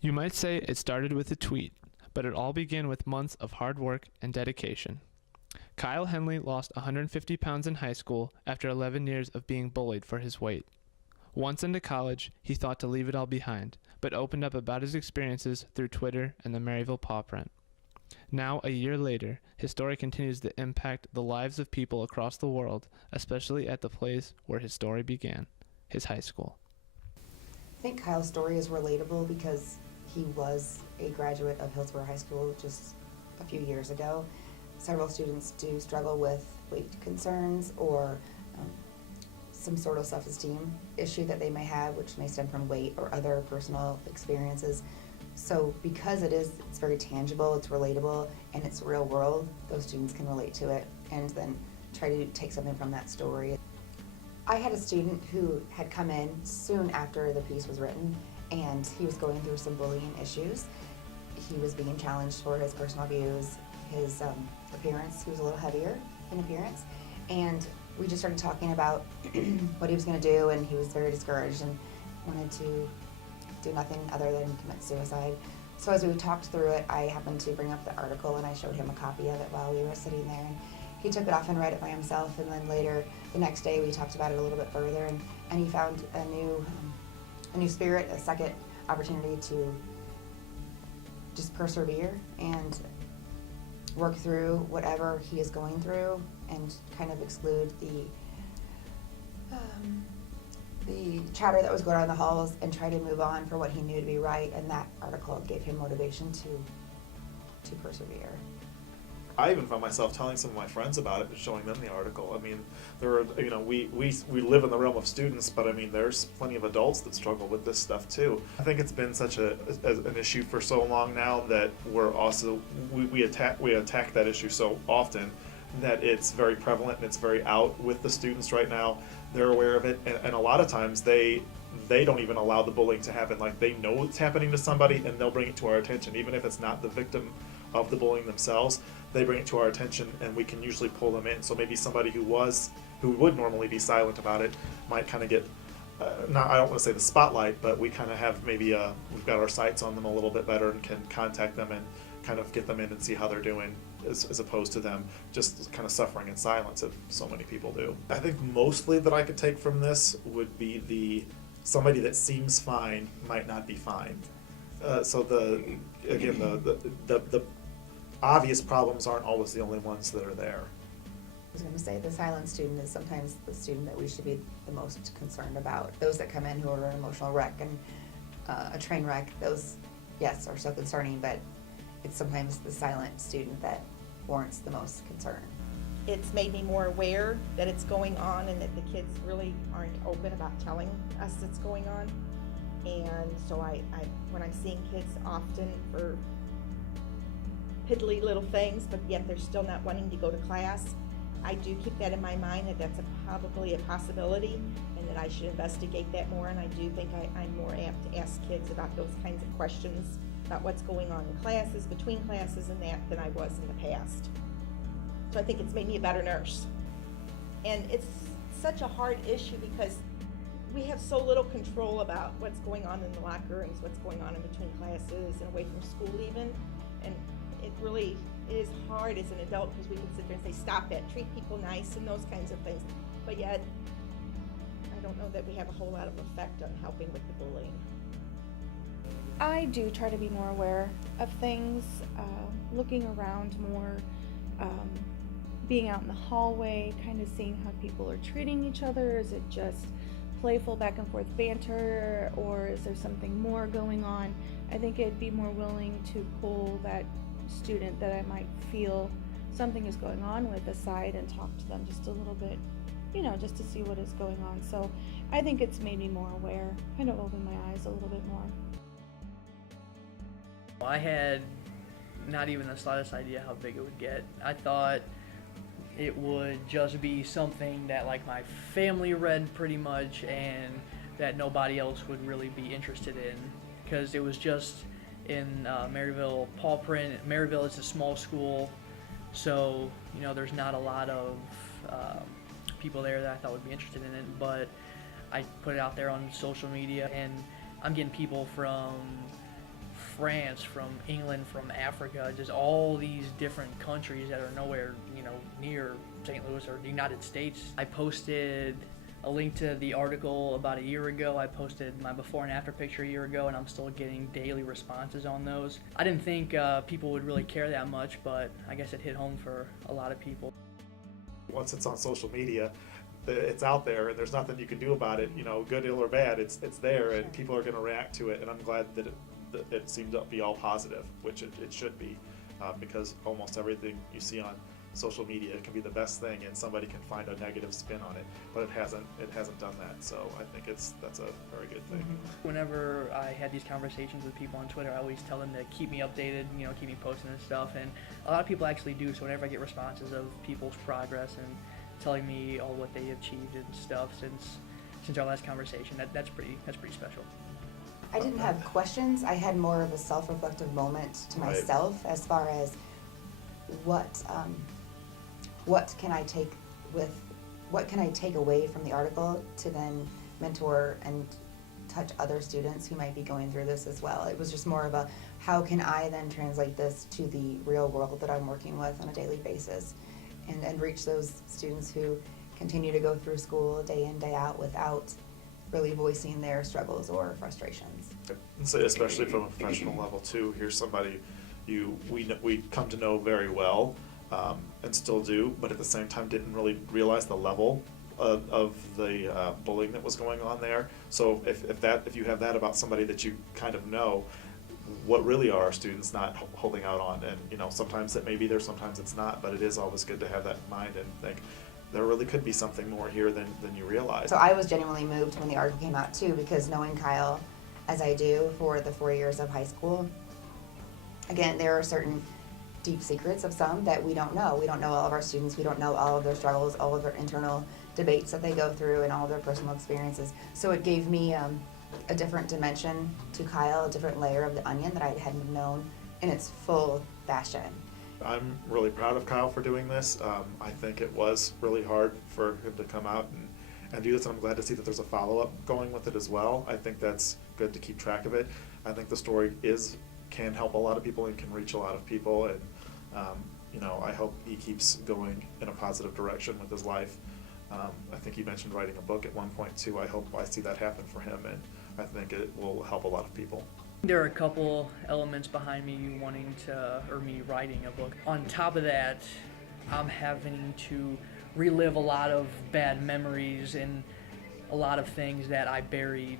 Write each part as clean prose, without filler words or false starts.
You might say it started with a tweet, but it all began with months of hard work and dedication. Kyle Henley lost 150 pounds in high school after 11 years of being bullied for his weight. Once into college, he thought to leave it all behind, but opened up about his experiences through Twitter and the Maryville Paw Print. Now, a year later, his story continues to impact the lives of people across the world, especially at the place where his story began, his high school. I think Kyle's story is relatable because he was a graduate of Hillsborough High School just a few years ago. Several students do struggle with weight concerns or some sort of self-esteem issue that they may have, which may stem from weight or other personal experiences. So because it's very tangible, it's relatable, and it's real world, those students can relate to it and then try to take something from that story. I had a student who had come in soon after the piece was written, and he was going through some bullying issues. He was being challenged for his personal views, his appearance. He was a little heavier in appearance, and we just started talking about what he was going to do, and he was very discouraged and wanted to do nothing other than commit suicide. So as we talked through it, I happened to bring up the article, and I showed him a copy of it while we were sitting there. And he took it off and read it by himself, and then later, the next day, we talked about it a little bit further, and he found a new spirit, a second opportunity to just persevere and work through whatever he is going through and kind of exclude the chatter that was going on in the halls and try to move on for what he knew to be right, and that article gave him motivation to persevere. I even found myself telling some of my friends about it and showing them the article. I mean, there are, we live in the realm of students, but I mean, there's plenty of adults that struggle with this stuff too. I think it's been such an issue for so long now that we're also, we attack that issue so often that it's very prevalent and it's very out with the students right now. They're aware of it, and a lot of times they don't even allow the bullying to happen. Like, they know it's happening to somebody and they'll bring it to our attention, even if it's not the victim of the bullying themselves. They bring it to our attention, and we can usually pull them in. So maybe somebody who would normally be silent about it might kind of get, I don't want to say the spotlight, but we kind of have maybe we've got our sights on them a little bit better and can contact them and kind of get them in and see how they're doing, as opposed to them just kind of suffering in silence, as so many people do. I think mostly that I could take from this would be somebody that seems fine might not be fine. So the obvious problems aren't always the only ones that are there. I was going to say the silent student is sometimes the student that we should be the most concerned about. Those that come in who are an emotional wreck and a train wreck, those, yes, are so concerning, but it's sometimes the silent student that warrants the most concern. It's made me more aware that it's going on and that the kids really aren't open about telling us it's going on. And so I when I'm seeing kids often for piddly little things, but yet they're still not wanting to go to class, I do keep that in my mind, that that's probably a possibility and that I should investigate that more. And I do think I'm more apt to ask kids about those kinds of questions about what's going on in classes, between classes, and that than I was in the past. So I think it's made me a better nurse. And it's such a hard issue because we have so little control about what's going on in the locker rooms, what's going on in between classes and away from school even. And it really is hard as an adult because we can sit there and say, stop it, treat people nice and those kinds of things. But yet, I don't know that we have a whole lot of effect on helping with the bullying. I do try to be more aware of things, looking around more, being out in the hallway, kind of seeing how people are treating each other. Is it just playful back and forth banter, or is there something more going on? I think I'd be more willing to pull that student that I might feel something is going on with aside and talk to them just a little bit, just to see what is going on. So I think it's made me more aware, kind of opened my eyes a little bit more. I had not even the slightest idea how big it would get. I thought it would just be something that like my family read pretty much and that nobody else would really be interested in, because it was just in Maryville paw print. Maryville is a small school, so there's not a lot of people there that I thought would be interested in it, but I put it out there on social media and I'm getting people from France, from England, from Africa, just all these different countries that are nowhere, near St. Louis or the United States. I posted a link to the article about a year ago. I posted my before and after picture a year ago, and I'm still getting daily responses on those. I didn't think people would really care that much, but I guess it hit home for a lot of people. Once it's on social media, it's out there, and there's nothing you can do about it. Good, ill, or bad, it's there, and people are going to react to it. And I'm glad that it seemed to be all positive, which it should be, because almost everything you see on social media can be the best thing, and somebody can find a negative spin on it, but it hasn't done that. So I think that's a very good thing. Whenever I had these conversations with people on Twitter, I always tell them to keep me updated, keep me posting and stuff, and a lot of people actually do. So whenever I get responses of people's progress and telling me all what they achieved and stuff since our last conversation, that's pretty special. I didn't have questions. I had more of a self-reflective moment to Right. myself as far as what can I take away from the article to then mentor and touch other students who might be going through this as well. It was just more of a, how can I then translate this to the real world that I'm working with on a daily basis, and reach those students who continue to go through school day in, day out without really voicing their struggles or frustrations. And so especially from a professional level too, here's somebody we come to know very well, and still do, but at the same time didn't really realize the level of the bullying that was going on there. So if you have that about somebody that you kind of know, what really are our students not holding out on? And sometimes it may be there, sometimes it's not, but it is always good to have that in mind and think there really could be something more here than you realize. So I was genuinely moved when the article came out too, because knowing Kyle as I do for the 4 years of high school, again, there are certain deep secrets of some that we don't know. We don't know all of our students. We don't know all of their struggles, all of their internal debates that they go through, and all of their personal experiences. So it gave me a different dimension to Kyle, a different layer of the onion that I hadn't known in its full fashion. I'm really proud of Kyle for doing this. I think it was really hard for him to come out and do this, and I'm glad to see that there's a follow-up going with it as well. I think that's good to keep track of it. I think the story can help a lot of people and can reach a lot of people, and I hope he keeps going in a positive direction with his life. I think he mentioned writing a book at one point too. I hope I see that happen for him, and I think it will help a lot of people. There are a couple elements behind me me writing a book. On top of that, I'm having to relive a lot of bad memories and a lot of things that I buried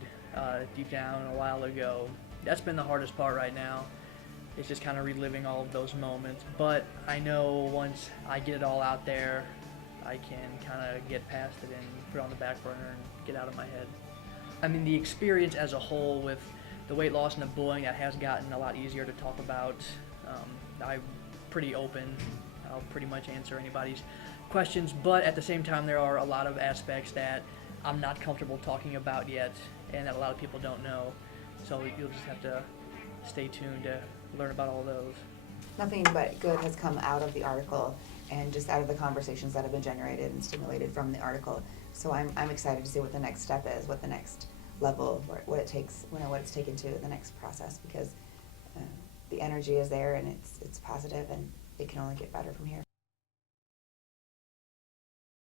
deep down a while ago. That's been the hardest part right now. It's just kind of reliving all of those moments. But I know once I get it all out there, I can kind of get past it and put it on the back burner and get out of my head. I mean, the experience as a whole with the weight loss and the bullying, that has gotten a lot easier to talk about. I'm pretty open. I'll pretty much answer anybody's questions, but at the same time, there are a lot of aspects that I'm not comfortable talking about yet, and that a lot of people don't know. So you'll just have to stay tuned to learn about all those. Nothing but good has come out of the article, and just out of the conversations that have been generated and stimulated from the article. So I'm excited to see what the next step is, what the next level, what it takes, what it's taken to the next process, because the energy is there and it's positive, and it can only get better from here.